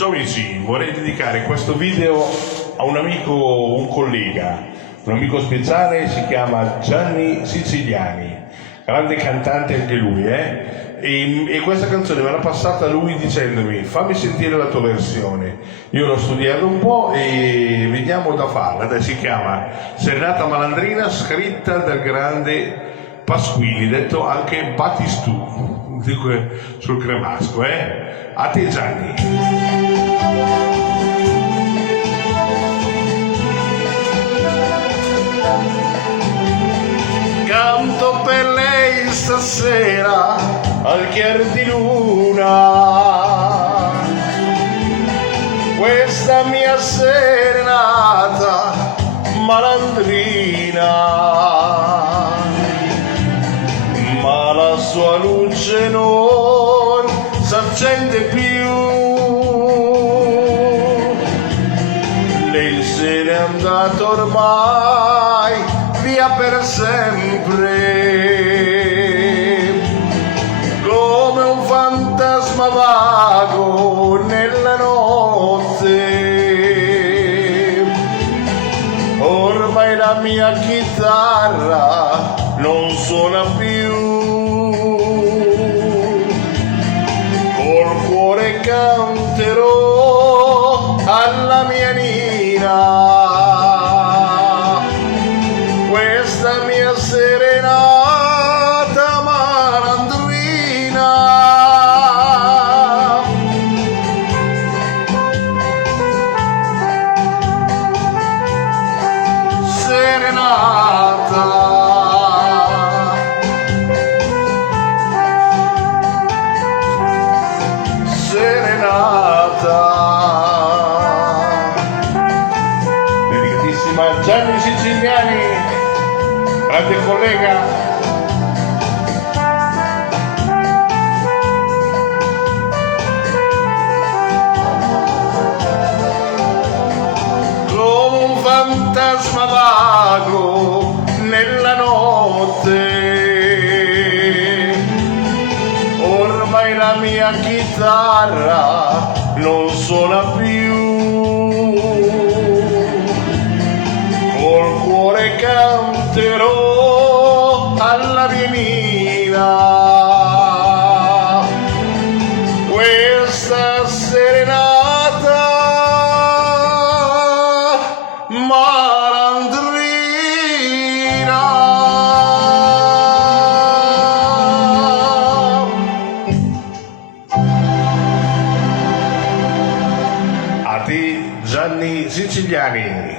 Ciao amici, vorrei dedicare questo video a un amico, un collega, un amico speciale, si chiama Gianni Siciliani, grande cantante anche lui, E questa canzone me l'ha passata lui dicendomi: fammi sentire la tua versione. Io l'ho studiato un po' e vediamo da farla. Si chiama Serenata Malandrina, scritta dal grande Pasquini, detto anche Battistù, sul cremasco, A te Gianni. Canto per lei stasera al chiar di luna, questa mia serenata malandrina, ma la sua luce non s'accende più, lei se n'è andato ormai via per sempre, come un fantasma vago nella notte. Ormai la mia chitarra non suona più, col cuore canterò alla mia Nina questa mia serenata malandrina. Serenata, serenata, dedicatissima a Gianni Siciliani, grande collega. Come un fantasma vago nella notte, ormai la mia chitarra non suona più, col cuore canterò alla Nina questa serenata malandrina. A te Gianni Siciliani.